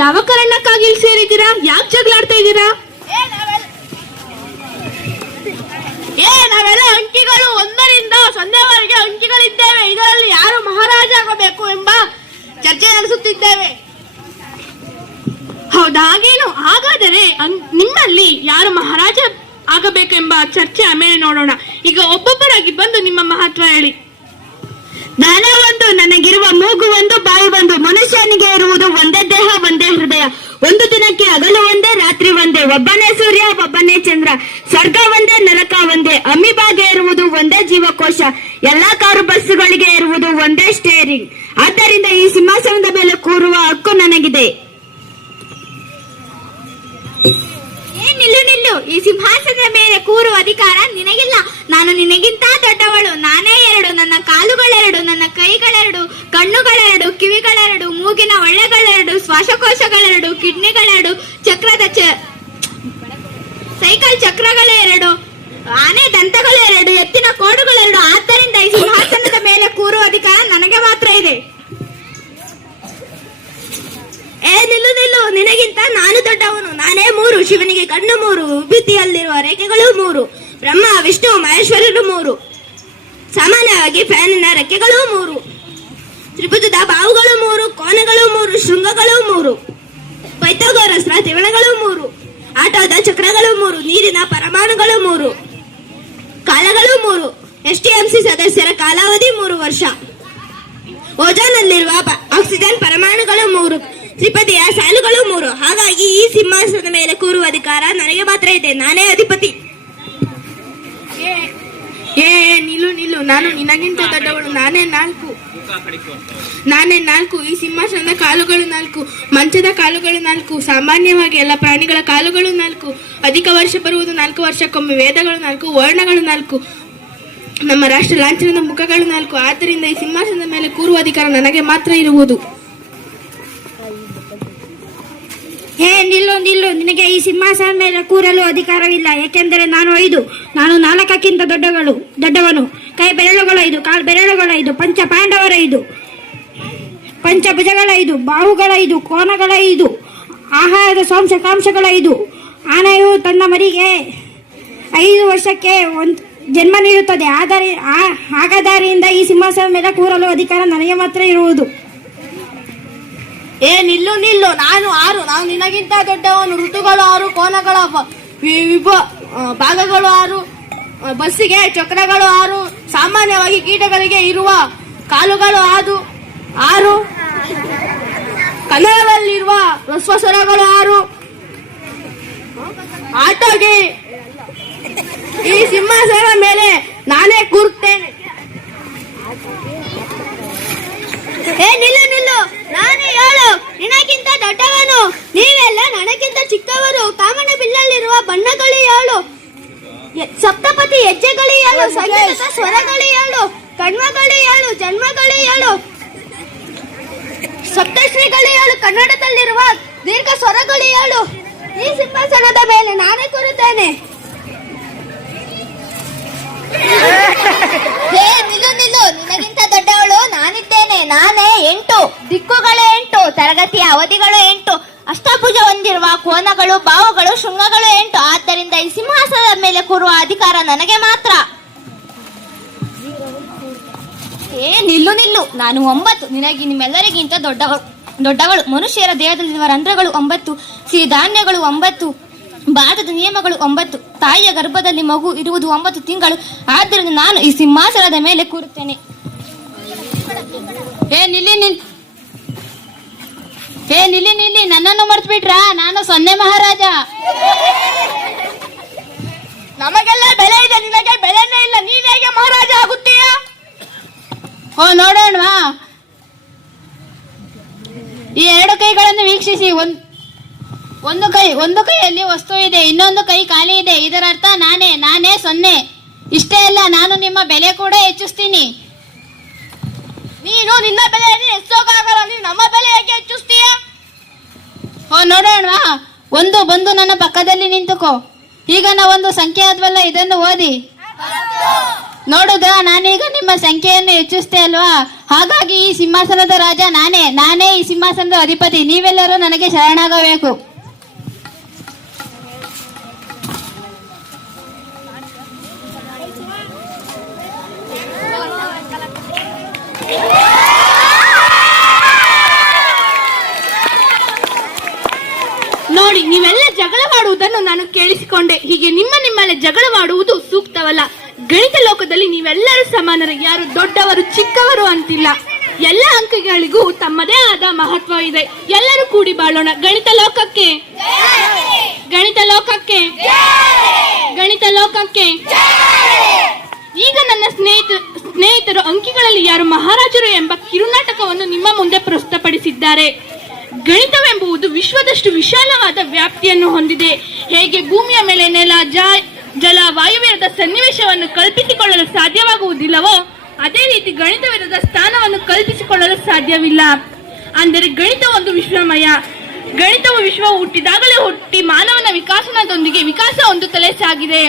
ಯಾವ ಕಾರಣಕ್ಕಾಗಿ ಇಲ್ಲಿ ಸೇರಿದ್ದೀರಾ? ಯಾಕೆ ಜಗಳಾಡ್ತಾ ಇದ್ದೀರಾ? ನಾವೆಲ್ಲ ಅಂಕಿಗಳು 1ರಿಂದ 0ವರೆಗೆ ಅಂಕಿಗಳಿದ್ದೇವೆ. ಇದರಲ್ಲಿ ಯಾರು ಮಹಾರಾಜ ಆಗಬೇಕು ಎಂಬ ಚರ್ಚೆ ನಡೆಸುತ್ತಿದ್ದೇವೆ. ಹೌದಾ? ಹಾಗೇನು? ಹಾಗಾದರೆ ನಿಮ್ಮಲ್ಲಿ ಯಾರು ಮಹಾರಾಜ ಆಗಬೇಕೆಂಬ ಚರ್ಚೆ ಆಮೇಲೆ ನೋಡೋಣ. ಈಗ ಒಬ್ಬೊಬ್ಬರಾಗಿ ಬಂದು ನಿಮ್ಮ ಮಹತ್ವ ಹೇಳಿ. ನಾನೇ ಒಂದು, ನನಗಿರುವ ಮೂಗು ಒಂದು, ಬಾಯಿ ಒಂದು. ಮನುಷ್ಯನಿಗೆ ಇರುವುದು ಒಂದೇ ದೇಹ, ಒಂದೇ ಹೃದಯ. ಒಂದು ದಿನಕ್ಕೆ ಹಗಲು ಒಂದೇ, ರಾತ್ರಿ ಒಂದೇ. ಒಬ್ಬನೇ ಸೂರ್ಯ, ಒಬ್ಬನೇ ಚಂದ್ರ. ಸ್ವರ್ಗ ಒಂದೇ, ನರಕ ಒಂದೇ. ಅಮೀಬಾಗೆ ಇರುವುದು ಒಂದೇ ಜೀವಕೋಶ. ಎಲ್ಲಾ ಕಾರು ಬಸ್ಸುಗಳಿಗೆ ಇರುವುದು ಒಂದೇ ಸ್ಟೇರಿಂಗ್. ಆದ್ದರಿಂದ ಈ ಸಿಂಹಾಸನದ ಮೇಲೆ ಕೂರುವ ಹಕ್ಕು ನನಗಿದೆ. ನಿಲ್ಲು. ಈ ಸಿಂಹಾಸನದ ಮೇಲೆ ಕೂರುವ ಅಧಿಕಾರ ನಿನಗಿಲ್ಲ. ನಾನು ನಿನಗಿಂತ ದೊಡ್ಡವಳು. ನಾನೇ 2, ನನ್ನ ಕಾಲುಗಳೆರಡು, ನನ್ನ ಕೈಗಳೆರಡು, ಕಣ್ಣುಗಳೆರಡು, ಕಿವಿಗಳೆರಡು, ಮೂಗಿನ ಒಳ್ಳೆಗಳೆರಡು, ಶ್ವಾಸಕೋಶಗಳೆರಡು, ಕಿಡ್ನಿಗಳೆರಡು, ಸೈಕಲ್ ಚಕ್ರಗಳೆರಡು, ಆನೆ ದಂತಗಳೆರಡು, ಎತ್ತಿನ ಕೋಡುಗಳೆರಡು. ಆದ್ದರಿಂದ ಈ ಸಿಂಹಾಸನದ ಮೇಲೆ ಕೂರುವ ಅಧಿಕಾರ ನನಗೆ ಮಾತ್ರ ಇದೆ. ನಿಲ್ಲು. ನಿನಗಿಂತ ನಾನು ದೊಡ್ಡವನು. ನಾನೇ 3. ಶಿವನಿಗೆ ಕಣ್ಣು 3, ವಿಭೂತಿಯಲ್ಲಿರುವ ರೇಖೆಗಳು 3, ಬ್ರಹ್ಮ ವಿಷ್ಣು ಮಹೇಶ್ವರರು 3. ಸಾಮಾನ್ಯವಾಗಿ ಫ್ಯಾನಿನ ರೆಕ್ಕೆಗಳು 3, ತ್ರಿಭುಜದ ಬಾವುಗಳು 3, ಕೋಣೆಗಳು 3, ಶೃಂಗಗಳು 3, ಪೈಥಾಗೋರಸ್ನ ತ್ರಿಕೋಣಗಳು 3, ಆಟೋದ ಚಕ್ರಗಳು 3, ನೀರಿನ ಪರಮಾಣುಗಳು 3, ಕಾಲಗಳು 3, STMC ಸದಸ್ಯರ ಕಾಲಾವಧಿ 3 ವರ್ಷ, ಓಜೋನ್ನಲ್ಲಿರುವ ಆಕ್ಸಿಜನ್ ಪರಮಾಣುಗಳು 3, ತ್ರಿಪದಿಯ ಸಾಲುಗಳು 3. ಹಾಗಾಗಿ ಈ ಸಿಂಹಾಸನದ ಮೇಲೆ ಕೂರುವ ಅಧಿಕಾರ ನನಗೆ ಮಾತ್ರ ಇದೆ. ನಾನೇ ಅಧಿಪತಿ. ನಿಲ್ಲು. ನಾನು ನಿನಗಿಂತ ದೊಡ್ಡವಳು. ನಾನೇ 4. ಈ ಸಿಂಹಾಸನದ ಕಾಲುಗಳು 4, ಮಂಚದ ಕಾಲುಗಳು 4. ಸಾಮಾನ್ಯವಾಗಿ ಎಲ್ಲ ಪ್ರಾಣಿಗಳ ಕಾಲುಗಳು 4. ಅಧಿಕ ವರ್ಷ ಬರುವುದು 4 ವರ್ಷಕ್ಕೊಮ್ಮೆ. ವೇದಗಳು 4, ವರ್ಣಗಳು 4. ನಮ್ಮ ರಾಷ್ಟ್ರ ಲಾಂಛನದ ಮುಖಗಳು 4. ಆದ್ದರಿಂದ ಈ ಸಿಂಹಾಸನದ ಮೇಲೆ ಕೂರುವ ಅಧಿಕಾರ ನನಗೆ ಮಾತ್ರ ಇರುವುದು. ನಿಲ್ಲು. ನಿನಗೆ ಈ ಸಿಂಹಾಸನದ ಮೇಲೆ ಕೂರಲು ಅಧಿಕಾರವಿಲ್ಲ. ಏಕೆಂದರೆ ನಾನು 5. ನಾನು 4ಕ್ಕಿಂತ ದೊಡ್ಡವನು. ಕೈ ಬೆರಳುಗಳು 5, ಕಾಲು ಬೆರಳುಗಳು 5, ಪಂಚ ಪಾಂಡವರ 5, ಪಂಚಭುಜಗಳ 5, ಬಾಹುಗಳ 5, ಕೋನಗಳ 5, ಆಹಾರದ ಸೋಂಶಕಾಂಶಗಳ 5. ಆನೆಯು ತನ್ನ ಮರಿಗೆ 5 ವರ್ಷಕ್ಕೆ ಜನ್ಮ ನೀಡುತ್ತದೆ. ಹಾಗಾದ್ದರಿಂದ ಈ ಸಿಂಹಾಸನದ ಮೇಲೆ ಕೂರಲು ಅಧಿಕಾರ ನನಗೆ ಮಾತ್ರ ಇರುವುದು. ನಿಲ್ಲು. ನಾನು 6. ನಾನು ನಿನಗಿಂತ ದೊಡ್ಡವನು. ಋತುಗಳು 6, ಕೋನಗಳ ಭಾಗಗಳು 6, ಬಸ್ಸಿಗೆ ಚಕ್ರಗಳು 6, ಸಾಮಾನ್ಯವಾಗಿ ಕೀಟಗಳಿಗೆ ಇರುವ ಕಾಲುಗಳು 6, ಕನ್ನಡದಲ್ಲಿರುವ ಹ್ರಸ್ವ ಸ್ವರಗಳು 6, ಆಟೋಗೆ ಈ ಸಿಂಹಾಸನದ ಮೇಲೆ ನಾನೇ ಕೂರುತ್ತೇನೆ. ನಿಲ್ಲು. ನಾನೇ 7. ನಿನಗಿಂತ ದೊಡ್ಡವನು. ನೀವೆಲ್ಲ ನನಗಿಂತ ಚಿಕ್ಕವರು. ಕಾಮನ ಬಿಲ್ಲಲ್ಲಿರುವ ಬಣ್ಣಗಳು 7, ಸಪ್ತಪತಿ ಹೆಜ್ಜೆಗಳು 7, ಸಂಗೀತದ ಸ್ವರಗಳು 7, ಕಣ್ಮಗಳು 7, ಜನ್ಮಗಳು 7, ಸಪ್ತಶ್ರೀಗಳು 7, ಕನ್ನಡದಲ್ಲಿರುವ ದೀರ್ಘ ಸ್ವರಗಳು 7. ಈ ಸಿಂಹಾಸನದ ಮೇಲೆ ನಾನೇ ಕೂರುತ್ತೇನೆ. ನಿಲ್ಲು. ನಿನಗಿಂತ ದೊಡ್ಡವಳು ನಾನಿದ್ದೇನೆ. ನಾನೇ 8. ದಿಕ್ಕುಗಳು 8, ತರಗತಿಯ ಅವಧಿಗಳು 8, ಅಷ್ಟಭುಜ ಹೊಂದಿರುವ ಕೋನಗಳು, ಬಾಹುಗಳು, ಶೃಂಗಗಳು 8. ಆದ್ದರಿಂದ ಈ ಸಿಂಹಾಸನದ ಮೇಲೆ ಕೂರುವ ಅಧಿಕಾರ ನನಗೆ ಮಾತ್ರ. ನಿಲ್ಲು. ನಾನು 9. ನಿಮ್ಮೆಲ್ಲರಿಗಿಂತ ದೊಡ್ಡವಳು. ಮನುಷ್ಯರ ದೇಹದಲ್ಲಿರುವ ರಂಧ್ರಗಳು 9, ಸಿರಿಧಾನ್ಯಗಳು 9, ಭಾರತದ ನಿಯಮಗಳು 9, ತಾಯಿಯ ಗರ್ಭದಲ್ಲಿ ಮಗು ಇರುವುದು 9 ತಿಂಗಳು. ಆದ್ದರಿಂದ ನಾನು ಈ ಸಿಂಹಾಸನದ ಮೇಲೆ ಕೂರುತ್ತೇನೆ. ನಿಲ್ಲಿ. ನನ್ನನ್ನು ಮರ್ತು ಬಿಟ್ರಾ? ನಾನು 0 ಮಹಾರಾಜ. ನಮಗೆಲ್ಲ ಬೆಲೆ ಇದೆ, ನಿನಗೆ ಬೆಲೆನೇ ಇಲ್ಲ. ನೀನ್ ಹೇಗೆ ಮಹಾರಾಜ ಆಗುತ್ತೀಯ? ನೋಡೋಣವಾ? ಈ 2 ಕೈಗಳನ್ನು ವೀಕ್ಷಿಸಿ. ಒಂದು ಕೈಯಲ್ಲಿ ವಸ್ತು ಇದೆ, ಇನ್ನೊಂದು ಕೈ ಖಾಲಿ ಇದೆ. ಇದರ ಅರ್ಥ ನಾನೇ 0. ಇಷ್ಟೇ ಅಲ್ಲ, ನಾನು ನಿಮ್ಮ ಬೆಲೆ ಕೂಡ ಹೆಚ್ಚಿಸ್ತೀನಿ. ನೀನು ನಿನ್ನ ಬೆಲೆಯನ್ನು ಹೆಚ್ಚೋಕ್ಕಾಗಲ್ಲ. ನೀನು ನಮ್ಮ ಬೆಲೆ ಹೇಗೆ ಹೆಚ್ಚಿಸ್ತೀಯ? ನೋಡೋಣವಾ? ಬಂದು ನನ್ನ ಪಕ್ಕದಲ್ಲಿ ನಿಂತುಕೋ. ಈಗ ನಾವೊಂದು ಸಂಖ್ಯೆ ಆದ್ವಲ್ಲ, ಇದನ್ನು ಓದಿ. ನೋಡುದ ನಾನೀಗ ನಿಮ್ಮ ಸಂಖ್ಯೆಯನ್ನು ಹೆಚ್ಚಿಸ್ತೆ ಅಲ್ವಾ? ಹಾಗಾಗಿ ಈ ಸಿಂಹಾಸನದ ರಾಜ ನಾನೇ ಈ ಸಿಂಹಾಸನದ ಅಧಿಪತಿ. ನೀವೆಲ್ಲರೂ ನನಗೆ ಶರಣಾಗಬೇಕು. ನೋಡಿ, ನೀವೆಲ್ಲ ಜಗಳವಾಡುವುದನ್ನು ನಾನು ಕೇಳಿಸಿಕೊಂಡೆ. ಹೀಗೆ ನಿಮ್ಮಲ್ಲೇ ಜಗಳವಾಡುವುದು ಸೂಕ್ತವಲ್ಲ. ಗಣಿತ ಲೋಕದಲ್ಲಿ ನೀವೆಲ್ಲರೂ ಸಮಾನರು. ಯಾರು ದೊಡ್ಡವರು ಚಿಕ್ಕವರು ಅಂತಿಲ್ಲ. ಎಲ್ಲ ಅಂಕಗಳಿಗೂ ತಮ್ಮದೇ ಆದ ಮಹತ್ವ ಇದೆ. ಎಲ್ಲರೂ ಕೂಡಿ ಬಾಳೋಣ. ಗಣಿತ ಲೋಕಕ್ಕೆ, ಗಣಿತ ಲೋಕಕ್ಕೆ, ಗಣಿತ ಲೋಕಕ್ಕೆ. ಈಗ ನನ್ನ ಸ್ನೇಹಿತರು ಅಂಕಿಗಳಲ್ಲಿ ಯಾರು ಮಹಾರಾಜರು ಎಂಬ ಕಿರುನಾಟಕವನ್ನು ನಿಮ್ಮ ಮುಂದೆ ಪ್ರಸ್ತುತಪಡಿಸಿದ್ದಾರೆ. ಗಣಿತವೆಂಬುದು ವಿಶ್ವದಷ್ಟು ವಿಶಾಲವಾದ ವ್ಯಾಪ್ತಿಯನ್ನು ಹೊಂದಿದೆ. ಹೇಗೆ ಭೂಮಿಯ ಮೇಲೆ ನೆಲ, ಜಲ, ವಾಯುವ್ಯದ ಸನ್ನಿವೇಶವನ್ನು ಕಲ್ಪಿಸಿಕೊಳ್ಳಲು ಸಾಧ್ಯವಾಗುವುದಿಲ್ಲವೋ ಅದೇ ರೀತಿ ಗಣಿತವಿರದ ಸ್ಥಾನವನ್ನು ಕಲ್ಪಿಸಿಕೊಳ್ಳಲು ಸಾಧ್ಯವಿಲ್ಲ. ಅಂದರೆ ಗಣಿತ ಒಂದು ವಿಶ್ವಮಯ. ಗಣಿತವು ವಿಶ್ವವು ಹುಟ್ಟಿದಾಗಲೇ ಹುಟ್ಟಿ ಮಾನವನ ವಿಕಾಸನದೊಂದಿಗೆ ವಿಕಾಸ ಹೊಂದುತ್ತಲೇ ಸಾಗಿದೆ.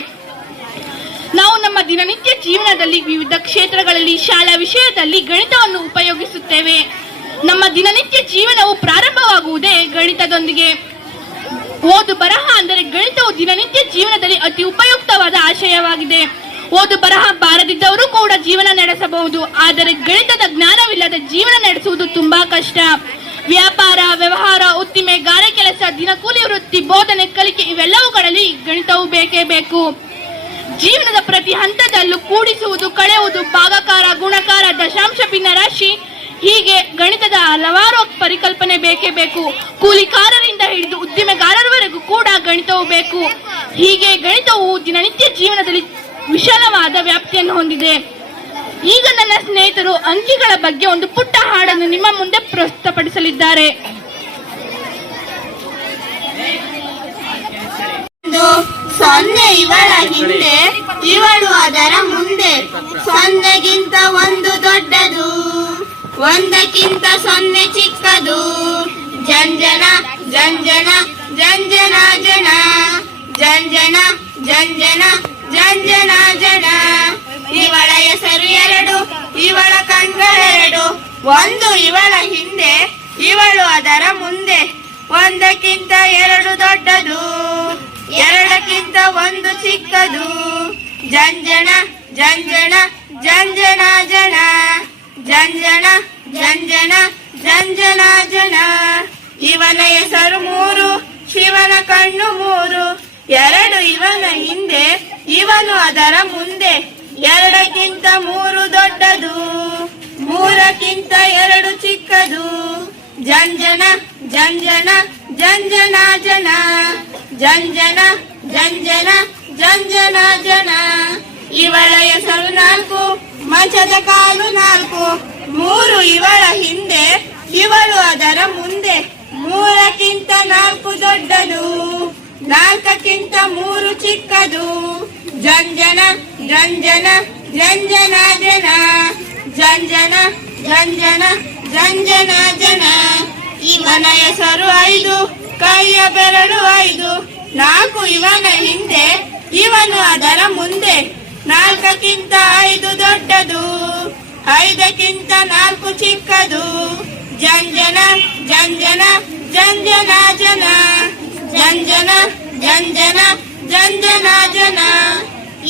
ನಾವು ನಮ್ಮ ದಿನನಿತ್ಯ ಜೀವನದಲ್ಲಿ ವಿವಿಧ ಕ್ಷೇತ್ರಗಳಲ್ಲಿ ಶಾಲಾ ವಿಷಯದಲ್ಲಿ ಗಣಿತವನ್ನು ಉಪಯೋಗಿಸುತ್ತೇವೆ. ನಮ್ಮ ದಿನನಿತ್ಯ ಜೀವನವು ಪ್ರಾರಂಭವಾಗುವುದೇ ಗಣಿತದೊಂದಿಗೆ. ಓದು ಬರಹ ಅಂದರೆ ಗಣಿತವು ದಿನನಿತ್ಯ ಜೀವನದಲ್ಲಿ ಅತಿ ಉಪಯುಕ್ತವಾದ ಆಶಯವಾಗಿದೆ. ಓದು ಬರಹ ಬಾರದಿದ್ದವರು ಕೂಡ ಜೀವನ ನಡೆಸಬಹುದು. ಆದರೆ ಗಣಿತದ ಜ್ಞಾನವಿಲ್ಲದ ಜೀವನ ನಡೆಸುವುದು ತುಂಬಾ ಕಷ್ಟ. ವ್ಯಾಪಾರ, ವ್ಯವಹಾರ, ಉದ್ದಿಮೆ, ಗಾರೆ ಕೆಲಸ, ದಿನಕೂಲಿ ವೃತ್ತಿ, ಬೋಧನೆ, ಕಲಿಕೆ ಇವೆಲ್ಲವುಗಳಲ್ಲಿ ಗಣಿತವು ಬೇಕೇ ಬೇಕು. ಜೀವನದ ಪ್ರತಿ ಹಂತದಲ್ಲೂ ಕೂಡಿಸುವುದು, ಕಳೆಯುವುದು, ಭಾಗಾಕಾರ, ಗುಣಕಾರ, ದಶಾಂಶ ಭಿನ್ನರಾಶಿ ಹೀಗೆ ಗಣಿತದ ಹಲವಾರು ಪರಿಕಲ್ಪನೆ ಬೇಕೇ ಬೇಕು. ಕೂಲಿಕಾರರಿಂದ ಹಿಡಿದು ಉದ್ದಿಮೆಗಾರರವರೆಗೂ ಕೂಡ ಗಣಿತವು ಬೇಕು. ಹೀಗೆ ಗಣಿತವು ದಿನನಿತ್ಯ ಜೀವನದಲ್ಲಿ ವಿಶಾಲವಾದ ವ್ಯಾಪ್ತಿಯನ್ನು ಹೊಂದಿದೆ. ಈಗ ನನ್ನ ಸ್ನೇಹಿತರು ಅಂಕಿಗಳ ಬಗ್ಗೆ ಒಂದು ಪುಟ್ಟ ಹಾಡನ್ನು ನಿಮ್ಮ ಮುಂದೆ ಪ್ರಸ್ತುತಪಡಿಸಲಿದ್ದಾರೆ. ಸೊನ್ನೆ ಇವಳ ಹಿಂದೆ, ಇವಳು ಅದರ ಮುಂದೆ. ಸೊನ್ನೆಗಿಂತ ಒಂದು ದೊಡ್ಡದು, ಒಂದಕ್ಕಿಂತ ಸೊನ್ನೆ ಚಿಕ್ಕದು. ಜಂಜನ ಜಂಜನ ಜಂಜನ ಜನ, ಜಂಜನ ಜಂಜನ ಜಂಜನ ಜನ. ಇವಳ ಹೆಸರು ಎರಡು, ಇವಳ ಕಣ್ಗಳೆರಡು. ಒಂದು ಇವಳ ಹಿಂದೆ, ಇವಳು ಅದರ ಮುಂದೆ. ಒಂದಕ್ಕಿಂತ ಎರಡು ದೊಡ್ಡದು, ಎರಡಕ್ಕಿಂತ ಒಂದು ಚಿಕ್ಕದು. ಜಂಜನ ಜಂಜನ ಜಂಜನ ಜನ, ಜಂಜನ ಜಂಜನ ಜಂಜನ ಜನ. ಇವನ ಹೆಸರು ಮೂರು, ಶಿವನ ಕಣ್ಣು ಮೂರು. ಎರಡು ಇವನ ಹಿಂದೆ, ಇವನು ಅದರ ಮುಂದೆ. ಎರಡಕ್ಕಿಂತ ಮೂರು ದೊಡ್ಡದು, ಮೂರಕ್ಕಿಂತ ಎರಡು ಚಿಕ್ಕದು. ಜಂಜನ ಜಂಜನ ಜಂಜನ ಜನ, ಜಂಜನ ಜಂಜನ ಜಂಜನ ಜನ. ಇವಳ ಹೆಸರು ನಾಲ್ಕು, ಮಂಚದ ಕಾಲು ನಾಲ್ಕು. ಮೂರು ಇವಳ ಹಿಂದೆ, ಇವಳು ಅದರ ಮುಂದೆ. ಮೂರಕ್ಕಿಂತ ನಾಲ್ಕು ದೊಡ್ಡದು, ನಾಲ್ಕಕ್ಕಿಂತ ಮೂರು ಚಿಕ್ಕದು. ಜಂಜನ ಜಂಜನ ಜಂಜನ ಜನ, ಜಂಜನ ಜಂಜನ ಜಂಜನ ಜನ. ಇವನ ಹೆಸರು ಐದು, ಕೈಯ ಬೆರಳು ಐದು. ನಾಲ್ಕು ಇವನ ಹಿಂದೆ, ಇವನು ಅದರ ಮುಂದೆ. ನಾಲ್ಕಕ್ಕಿಂತ ಐದು ದೊಡ್ಡದು, ಐದಕ್ಕಿಂತ ನಾಲ್ಕು ಚಿಕ್ಕದು. ಜಂಜನ ಜಂಜನ ಜಂಜನ ಜನ, ಜಂಜನ ಜಂಜನ ಜಂಜನ ಜನ.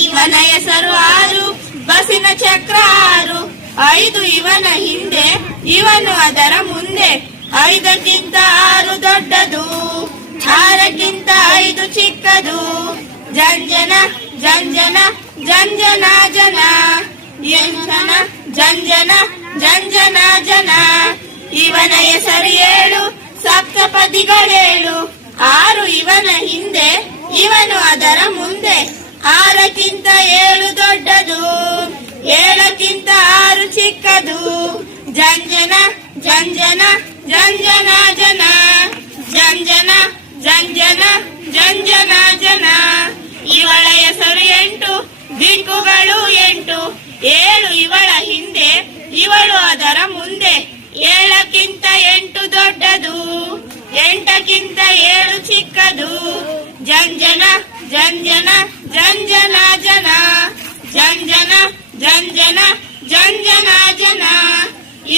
ಇವನ ಹೆಸರು ಆರು, ಬಸಿನ ಚಕ್ರ ಆರು. ಐದು ಇವನ ಹಿಂದೆ, ಇವನು ಅದರ ಮುಂದೆ. ಐದಕ್ಕಿಂತ ಆರು ದೊಡ್ಡದು, ಆರಕ್ಕಿಂತ ಐದು ಚಿಕ್ಕದು. ಜಂಜನ ಜಂಜನ ಜಂಜನ ಜನ, ಜಂಜನ ಜಂಜನ ಜಂಜನ ಜನ. ಇವನ ಹೆಸರು ಏಳು, ಸಪ್ತಪದಿಗಳೇಳು. ಆರು ಇವನ ಹಿಂದೆ, ಇವನು ಅದರ ಮುಂದೆ. ಆರಕ್ಕಿಂತ ಏಳು ದೊಡ್ಡದು, ಏಳಕ್ಕಿಂತ ಆರು ಚಿಕ್ಕದು. ಜಂಜನ ಜಂಜನ ಜಂಜನ ಜನ, ಜಂಜನ ಜಂಜನ ಜಂಜನ ಜನ. ಇವಳ ಹೆಸರು ಎಂಟು, ದಿಕ್ಕುಗಳು ಎಂಟು. ಏಳು ಇವಳ ಹಿಂದೆ, ಇವಳು ಅದರ ಮುಂದೆ. ಏಳಕ್ಕಿಂತ ಎಂಟು ದೊಡ್ಡದು, ಎಂಟಕ್ಕಿಂತ ಏಳು ಚಿಕ್ಕದು. ಜಂಜನ ಜಂಜನ ಜಂಜನ ಜನ, ಜಂಜನ ಜಂಜನ ಜಂಜನ ಜನ.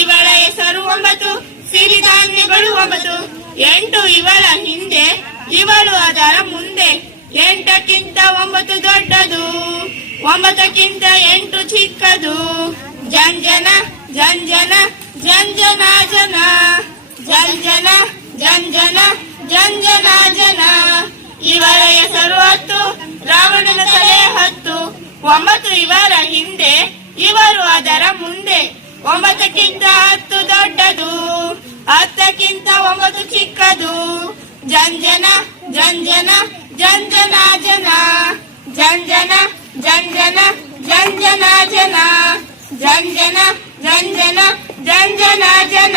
ಇವಳ ಹೆಸರು 9, ಸಿರಿಧಾನ್ಯಗಳು 9. 8 ಇವಳ ಹಿಂದೆ, ಇವಳು ಅದರ ಮುಂದೆ. 8ಕ್ಕಿಂತ 9 ದೊಡ್ಡದು, 9ಕ್ಕಿಂತ 8 ಚಿಕ್ಕದು. ಜಂಜನ ಜಂಜನ ಜಂಜನ ಜನ. ಜಂಜನ ಜಂಜನ ಜಂಜನ ಜನ. ಇವರ ಹೆಸರು 10, ರಾವಣನ ತಲೆ 10. 9 ಇವರ ಹಿಂದೆ, ಇವರು ಅದರ ಮುಂದೆ. 9ಕ್ಕಿಂತ 10 ದೊಡ್ಡದು, 10ಕ್ಕಿಂತ 9 ಚಿಕ್ಕದು. ಜಂಜನ ಜಂಜನ ಜಂಜನ ಜನ. ಜಂಜನ ಜಂಜನ ಜಂಜನ ಜನ. ಜಂಜನ ಜಂಜನ ಜಂಜನ ಜನ.